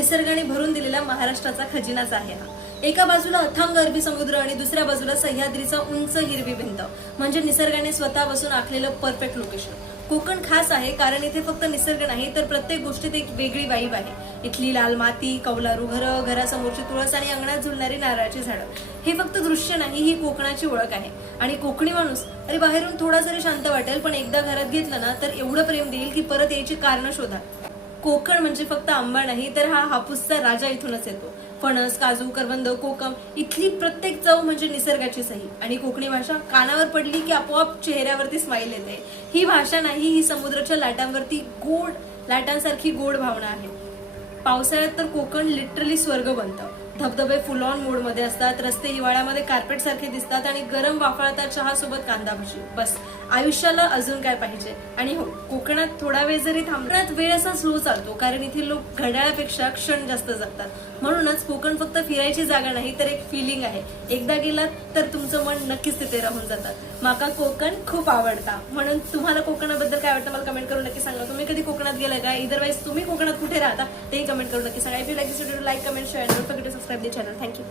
निसर्गाने भरून दिलेला महाराष्ट्राचा खजिनाच आहे हा। एका बाजूला अथांग अरबी समुद्र आणि दुसऱ्या बाजूला सह्याद्रीचा उंच हिरवी भिंत, म्हणजे निसर्गाने स्वतः बसून आखलेलं परफेक्ट लोकेशन। कोकण खास आहे कारण इथे फक्त निसर्ग नाही तर प्रत्येक गोष्टीत एक वेगळी वाईब आहे। इथली लाल माती, कौलारू घरं, घरासमोरची तुळस आणि अंगणात झुलणारी नारळाची झाडं हे फक्त दृश्य नाही, ही कोकणाची ओळख आहे। आणि कोकणी माणूस अरे बाहेरून थोडा जरी शांत वाटेल पण एकदा घरात घेतलं ना तर एवढं प्रेम देईल की परत यायची कारण शोधा। कोकण म्हणजे फक्त आंबा नाही तर हा हापूसचा राजा इथूनच येतो। फणस, काजू, करवंद, कोकम इथली प्रत्येक चव म्हणजे निसर्गाची सही। आणि कोकणी भाषा कानावर पडली की आपोआप चेहऱ्यावरती स्माइल येते। ही भाषा नाही, ही समुद्राच्या लाटांसारखी गोड भावना आहे। पावसाळ्यात तर कोकण लिटरली स्वर्ग बनतं। धबधबे फुल ऑन मूड मध्ये असतात, रस्ते हिवाळ्यामध्ये कार्पेट सारखे दिसतात आणि गरम वाफाळता चहा सोबत कांदा भजी, बस आयुष्याला अजून काय पाहिजे। आणि हो, कोकणात थोडा वेळ जरी थांबण्यात वेळ असा स्लो चालतो कारण इथे लोक घड्याळापेक्षा क्षण जास्त जगतात। म्हणूनच कोकण फक्त फिरायची जागा नाही तर एक फिलिंग आहे। एकदा गेलात तर तुमचं मन नक्कीच तिथे राहून जातं। माका कोकण खूप आवडता। म्हणून तुम्हाला कोकणाबद्दल काय वाटतं मला कमेंट करून नक्की सांगा। तुम्ही कधी कोकणात गेलाय का? इदरवाइज तुम्ही कोकणात कुठे राहता तेही कमेंट करून नक्की सांगा। If you like this video, like, comment, share, don't forget to subscribe the channel. Thank you.